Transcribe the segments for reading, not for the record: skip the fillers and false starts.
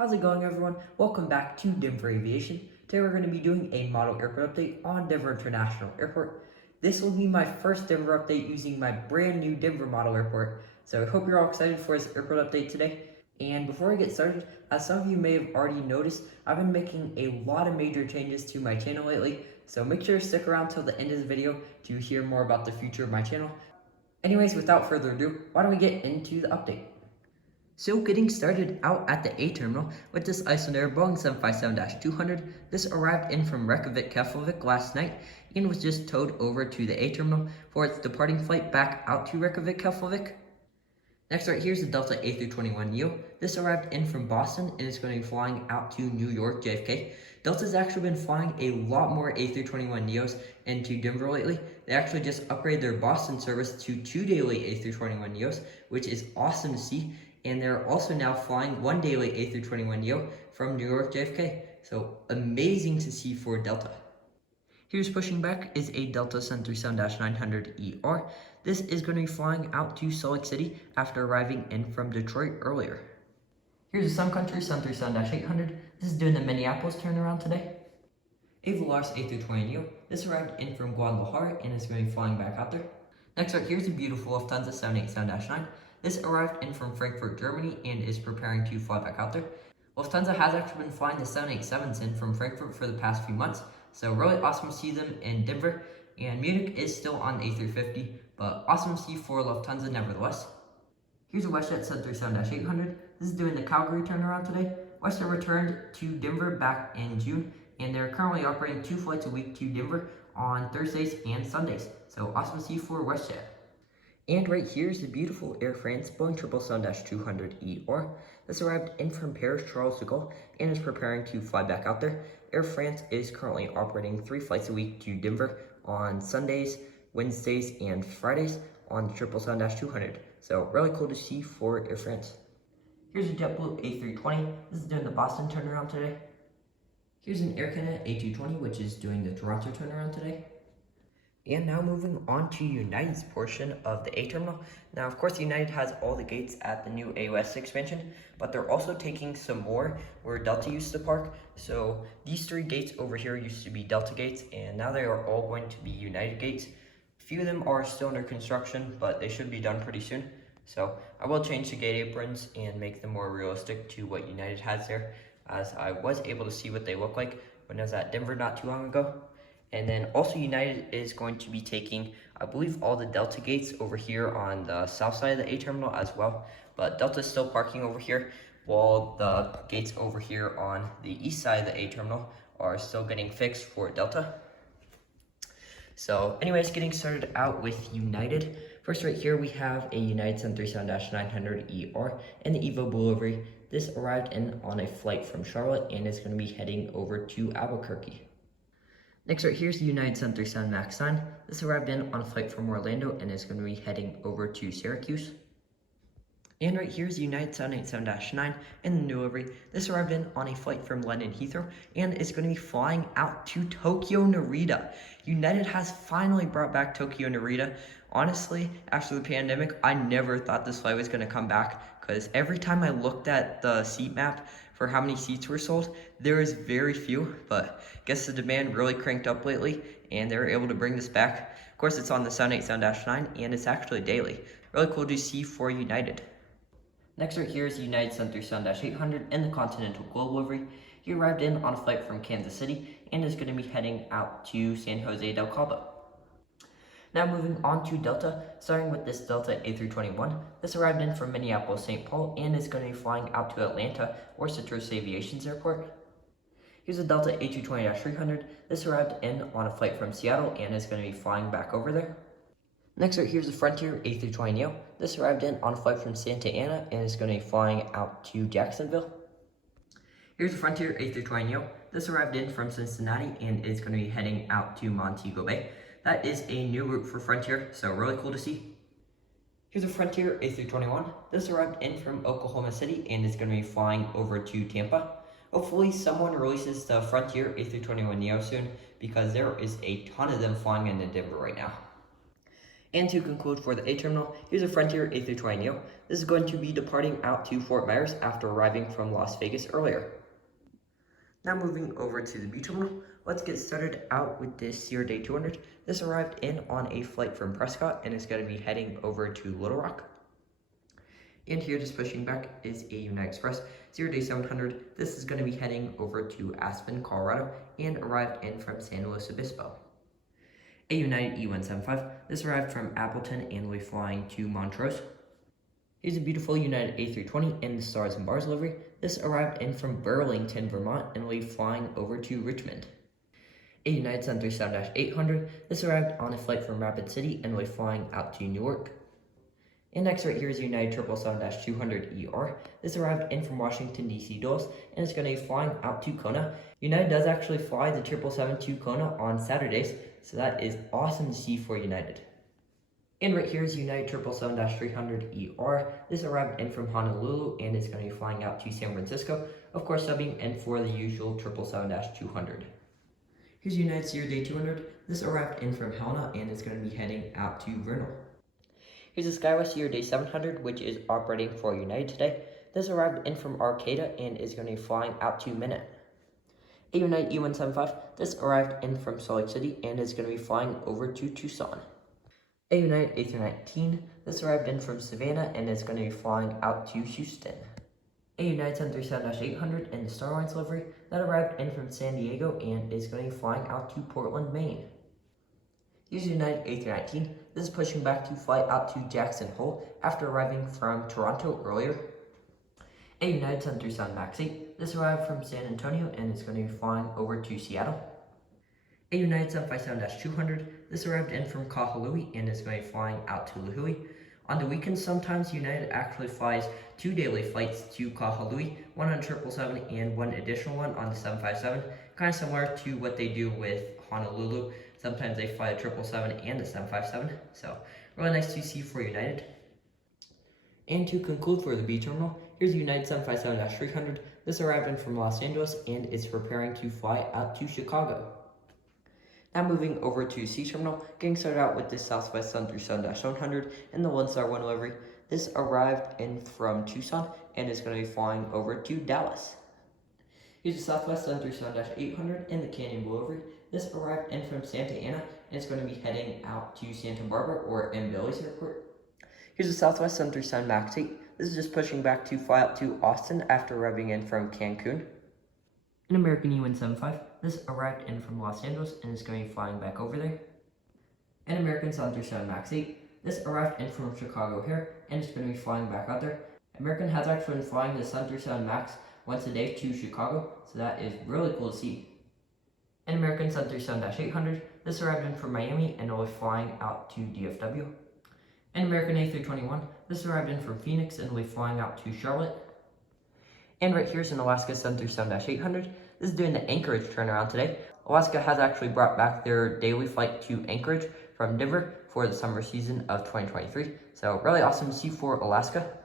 How's it going, everyone? Welcome back to Denver Aviation. Today we're going to be doing a model airport update on Denver International Airport. This will be my first Denver update using my brand new Denver model airport. So I hope you're all excited for this airport update today. And before I get started, as some of you may have already noticed, I've been making a lot of major changes to my channel lately. So make sure to stick around till the end of the video to hear more about the future of my channel. Anyways, without further ado, why don't we get into the update? So getting started out at the A terminal with this Icelandair Boeing 757-200. This arrived in from Reykjavik, Keflavik last night and was just towed over to the A terminal for its departing flight back out to Reykjavik, Keflavik. Next right here is the Delta A321neo. This arrived in from Boston and is going to be flying out to New York, JFK. Delta's actually been flying a lot more A321neos into Denver lately. They actually just upgraded their Boston service to 2 daily A321neos, which is awesome to see. And they're also now flying 1 daily A321neo from New York, JFK. So amazing to see for Delta. Here's pushing back is a Delta 737-900ER. This is going to be flying out to Salt Lake City after arriving in from Detroit earlier. Here's a Sun Country 737-800. This is doing the Minneapolis turnaround today. A Volaris A320neo. This arrived in from Guadalajara and is going to be flying back out there. Next up, here's a beautiful Lufthansa 787-9. This arrived in from Frankfurt, Germany, and is preparing to fly back out there. Lufthansa has actually been flying the 787s in from Frankfurt for the past few months, so really awesome to see them in Denver. And Munich is still on the A350, but awesome to see for Lufthansa nevertheless. Here's a WestJet 737-800. This is doing the Calgary turnaround today. WestJet returned to Denver back in June, and they're currently operating 2 flights a week to Denver on Thursdays and Sundays. So awesome to see for WestJet. And right here is the beautiful Air France Boeing 777-200ER. This arrived in from Paris Charles de Gaulle and is preparing to fly back out there. Air France is currently operating 3 flights a week to Denver on Sundays, Wednesdays, and Fridays on the 777-200. So really cool to see for Air France. Here's a JetBlue A320. This is doing the Boston turnaround today. Here's an Air Canada A220, which is doing the Toronto turnaround today. And now moving on to United's portion of the A terminal. Now, of course, United has all the gates at the new AOS expansion, but they're also taking some more where Delta used to park. So these 3 gates over here used to be Delta gates, and now they are all going to be United gates. A few of them are still under construction, but they should be done pretty soon. So I will change the gate aprons and make them more realistic to what United has there, as I was able to see what they look like when I was at Denver not too long ago. And then also United is going to be taking, I believe, all the Delta gates over here on the south side of the A terminal as well. But Delta is still parking over here, while the gates over here on the east side of the A terminal are still getting fixed for Delta. So anyways, getting started out with United. First right here we have a United 737-900ER and the Evo Blue livery. This arrived in on a flight from Charlotte and is going to be heading over to Albuquerque. Next right here is the United 737 MAX 9. This arrived in on a flight from Orlando and is going to be heading over to Syracuse. And right here is the United 787-9 in the new livery. This arrived in on a flight from London Heathrow and is going to be flying out to Tokyo Narita. United has finally brought back Tokyo Narita. Honestly, after the pandemic, I never thought this flight was going to come back, because every time I looked at the seat map for how many seats were sold, there is very few, but I guess the demand really cranked up lately and they were able to bring this back. Of course, it's on the 787-9 and it's actually daily. Really cool to see for United. Next right here is the United 737-800 in the Continental Globe livery. He arrived in on a flight from Kansas City and is going to be heading out to San Jose del Cabo. Now moving on to Delta, starting with this Delta A321. This arrived in from Minneapolis, St. Paul, and is going to be flying out to Atlanta or Citrus Aviation's airport. Here's a Delta A220-300. This arrived in on a flight from Seattle and is going to be flying back over there. Next right here's the Frontier A320neo. This arrived in on a flight from Santa Ana and is going to be flying out to Jacksonville. Here's the Frontier A320neo. This arrived in from Cincinnati and is going to be heading out to Montego Bay. That is a new route for Frontier, so really cool to see. Here's a Frontier A321. This arrived in from Oklahoma City and is going to be flying over to Tampa. Hopefully someone releases the Frontier A321neo soon, because there is a ton of them flying into Denver right now. And to conclude for the A terminal, here's a Frontier A320neo. This is going to be departing out to Fort Myers after arriving from Las Vegas earlier. Now moving over to the B terminal, let's get started out with this Sierra Day 200. This arrived in on a flight from Prescott and is going to be heading over to Little Rock. And here, just pushing back, is a United Express Sierra Day 700. This is going to be heading over to Aspen, Colorado, and arrived in from San Luis Obispo. A United E175. This arrived from Appleton and will be flying to Montrose. Here's a beautiful United A320 in the Stars and Bars livery. This arrived in from Burlington, Vermont, and will be flying over to Richmond. A United 737-800. This arrived on a flight from Rapid City and will be flying out to Newark. And next right here is United 777-200ER. This arrived in from Washington, D.C. Dulles, and it's going to be flying out to Kona. United does actually fly the 777 to Kona on Saturdays, so that is awesome to see for United. And right here is United 777-300ER. This arrived in from Honolulu and is going to be flying out to San Francisco, of course subbing in for the usual 777-200. Here's United Sierra Day 200. This arrived in from Helena and is going to be heading out to Vernal. Here's a SkyWest Sierra Day 700, which is operating for United today. This arrived in from Arcata and is going to be flying out to Minot. A United E175. This arrived in from Salt Lake City and is going to be flying over to Tucson. A United A319. This arrived in from Savannah and is going to be flying out to Houston. A United 737-800 in the Star Alliance livery. That arrived in from San Diego and is going to be flying out to Portland, Maine. Here's United A319. This is pushing back to fly out to Jackson Hole after arriving from Toronto earlier. A United 737 MAX 8. This arrived from San Antonio and is going to be flying over to Seattle. A United 757-200. This arrived in from Kahului and is going to be flying out to Lihue. On the weekends, sometimes United actually flies 2 daily flights to Kahului, one on 777 and one additional one on the 757, kind of similar to what they do with Honolulu. Sometimes they fly the 777 and the 757, so really nice to see for United. And to conclude for the B terminal, here's United 757-300. This arrived in from Los Angeles and is preparing to fly out to Chicago. Now moving over to C terminal, getting started out with this Southwest 737-100 in the 1-star 1 livery. This arrived in from Tucson and is going to be flying over to Dallas. Here's the Southwest 737-800 in the Canyon Blue livery. This arrived in from Santa Ana and is going to be heading out to Santa Barbara or M. Billy's Airport. Here's the Southwest 737 MAX 8. This is just pushing back to fly out to Austin after arriving in from Cancun. An American E175. This arrived in from Los Angeles and is going to be flying back over there. An American 737 MAX 8. This arrived in from Chicago O'Hare and is going to be flying back out there. American has actually been flying the 737 MAX once a day to Chicago, so that is really cool to see. An American 737-800. This arrived in from Miami and will be flying out to DFW. An American A321. This arrived in from Phoenix and will be flying out to Charlotte. And right here is an Alaska 737-800. This is doing the Anchorage turnaround today. Alaska has actually brought back their daily flight to Anchorage from Denver for the summer season of 2023. So really awesome to see for Alaska.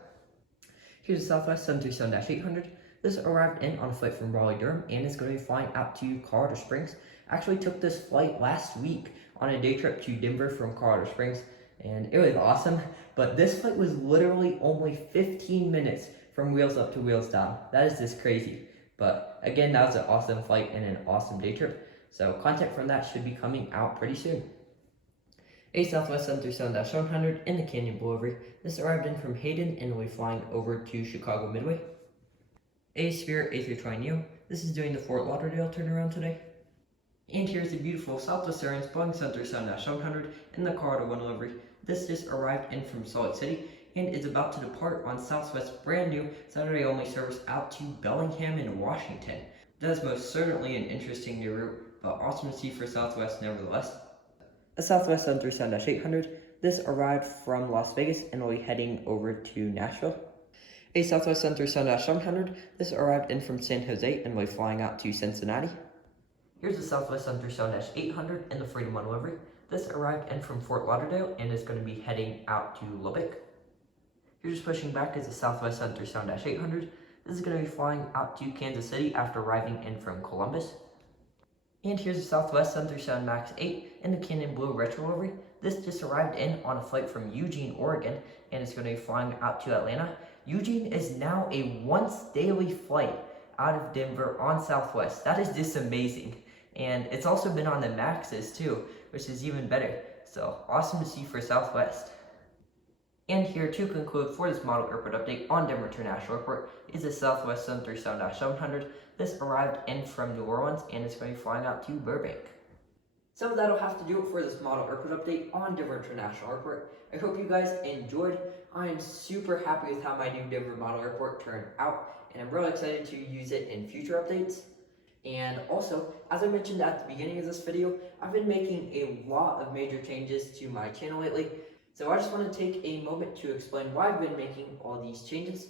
Here's the Southwest 737-800. This arrived in on a flight from Raleigh-Durham and is going to be flying out to Colorado Springs. Actually took this flight last week on a day trip to Denver from Colorado Springs, and it was awesome. But this flight was literally only 15 minutes from wheels up to wheels down. That is just crazy. But again, that was an awesome flight and an awesome day trip. So content from that should be coming out pretty soon. A Southwest 737-700 in the Canyon Blue livery. This arrived in from Hayden and will be flying over to Chicago Midway. A Spirit A320neo. This is doing the Fort Lauderdale turnaround today. And here's the beautiful Southwest Airlines Boeing 737-700 in the Colorado 1 livery. This just arrived in from Salt Lake City and is about to depart on Southwest's brand new Saturday only service out to Bellingham in Washington. That is most certainly an interesting new route, but awesome to see for Southwest nevertheless. A Southwest 737-800. This arrived from Las Vegas and will be heading over to Nashville. A Southwest 737-700. This arrived in from San Jose and will be flying out to Cincinnati. Here's the Southwest 737-800 in the Freedom 1 livery. This arrived in from Fort Lauderdale and is going to be heading out to Lubbock. Here's just pushing back is the Southwest 737-800. This is going to be flying out to Kansas City after arriving in from Columbus. And here's a Southwest 737 MAX 8 in the Canon Blue Retro livery. This just arrived in on a flight from Eugene, Oregon, and it's going to be flying out to Atlanta. Eugene is now a once daily flight out of Denver on Southwest. That is just amazing. And it's also been on the Maxes too, which is even better. So awesome to see for Southwest. And here to conclude for this model airport update on Denver International Airport is the Southwest 737-700. This arrived in from New Orleans and it's going to be flying out to Burbank. So that'll have to do it for this model airport update on Denver International Airport. I hope you guys enjoyed. I am super happy with how my new Denver model airport turned out, and I'm really excited to use it in future updates. And also, as I mentioned at the beginning of this video, I've been making a lot of major changes to my channel lately. So I just want to take a moment to explain why I've been making all these changes.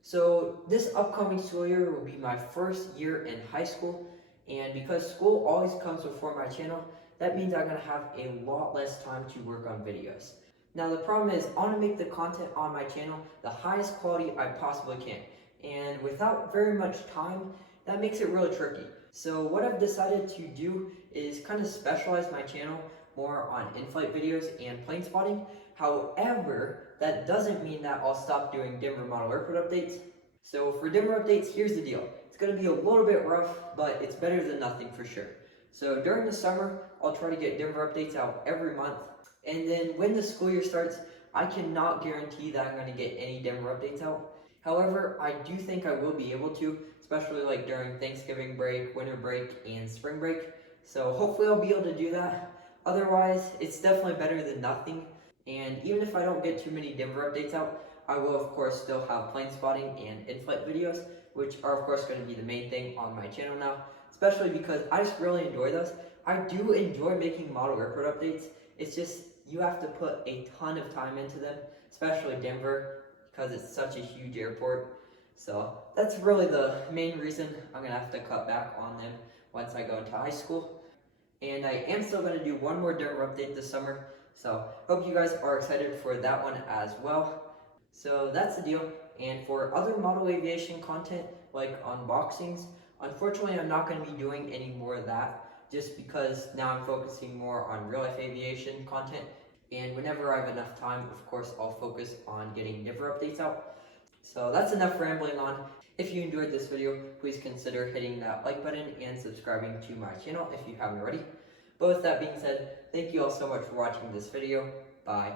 So this upcoming school year will be my first year in high school, and because school always comes before my channel, that means I'm going to have a lot less time to work on videos. Now the problem is, I want to make the content on my channel the highest quality I possibly can, and without very much time, that makes it really tricky. So what I've decided to do is kind of specialize my channel more on in-flight videos and plane spotting. However, that doesn't mean that I'll stop doing Denver model airport updates. So for Denver updates, here's the deal. It's going to be a little bit rough, but it's better than nothing for sure. So during the summer, I'll try to get Denver updates out every month. And then when the school year starts, I cannot guarantee that I'm going to get any Denver updates out. However, I do think I will be able to, especially like during Thanksgiving break, winter break, and spring break. So hopefully I'll be able to do that. Otherwise, it's definitely better than nothing. And even if I don't get too many Denver updates out, I will of course still have plane spotting and in-flight videos, which are of course going to be the main thing on my channel now, especially because I just really enjoy those. I do enjoy making model airport updates. It's just you have to put a ton of time into them, especially Denver, because it's such a huge airport. So that's really the main reason I'm going to have to cut back on them once I go into high school. And I am still going to do one more Denver update this summer, so hope you guys are excited for that one as well. So that's the deal. And for other model aviation content like unboxings, unfortunately I'm not going to be doing any more of that, just because now I'm focusing more on real life aviation content. And whenever I have enough time, of course, I'll focus on getting Denver updates out. So that's enough rambling on. If you enjoyed this video, please consider hitting that like button and subscribing to my channel if you haven't already. But with that being said, thank you all so much for watching this video. Bye.